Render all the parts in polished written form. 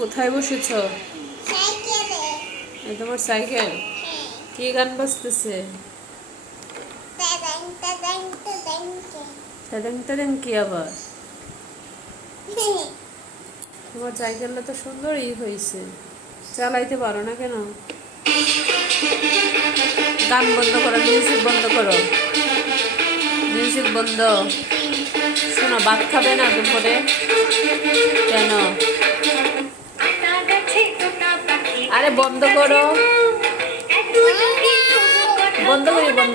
কোথায় বসেছো? সাইকেলে। এই তোমার সাইকেল? কি গান বাজতেছে? তাদাং তাদাং তাদাং কে। তাদেং তাদেং কি আবার? তোমার সাইকেলটা তো সুন্দরই হয়েছে, চালাইতে পারো না কেন? গান বন্ধ করো, মিউজিক বন্ধ করো, মিউজিক বন্ধ। শোনো, ভাত খাবে না দুপুরে? কেন? আরে বন্ধ করো, বন্ধ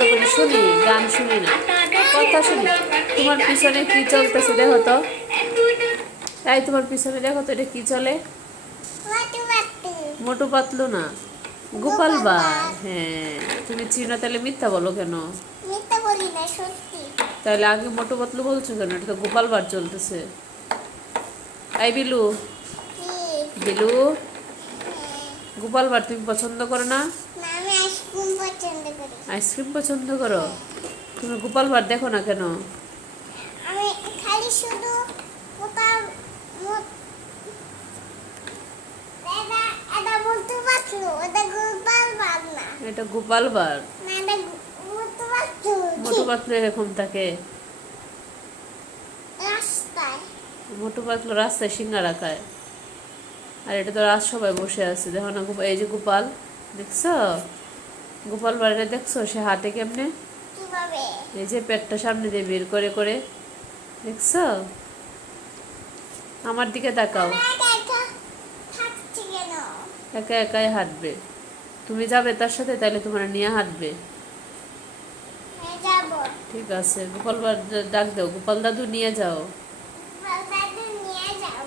করি শুনি, গান শুনি না, কথা শুনি। তোমার পিছনে কি চলতেছে দেখো তো, তাই তোমার পিছনে দেখো তো, এটা কি চলে? মোটু পাতলু। মোটু পাতলু না, গোপাল ভাঁড়। হ্যাঁ, তুমি চিনো, তাহলে মিথ্যা বলো কেন? মিথ্যা বলি না, সত্যি। তাহলে আগে মোটু পাতলু বলছো কেন? এটা তো গোপাল ভাঁড় চলতেছে। এই বিলু, কি? বিলু, হ্যাঁ। গোপাল ভাঁড় তুমি পছন্দ করো না? না, আমি আইসক্রিম পছন্দ করি। আইসক্রিম পছন্দ করো? তুমি গোপাল ভাঁড় দেখো না কেন? আমি খালি শুধু কোথাও এটা এটা মোটু পাতলু, এটা গোপাল ভাঁড় না। এটা গোপাল ভাঁড়। না, এটা মোটু পাতলু। মোটু পাতলু এরকম থাকে? রাস্তায়। মোটু পাতলু রাস্তায় সিঙ্গারা খায়, আর এটা তো রাজসভায় বসে আছে, দেখো না? এই যে গোপাল, দেখছো? গোপাল ভাঁড়ে দেখছো সে হাঁটে কেমনে? কিভাবে? এই যে পেটটা সামনে দিয়ে বের করে করে, দেখছো? আমার দিকে তাকাও। আমি একা একা থাকছি কেন? একা একাই হাঁটবে। তুমি যাবে তার সাথে, তাহলে তোমার নিয়ে হাঁটবে। হ্যাঁ, যাবো। ঠিক আছে, গোপাল ভাঁড় ডাক দাও, গোপাল দাদু নিয়ে যাও। দাদু নিয়ে যাও।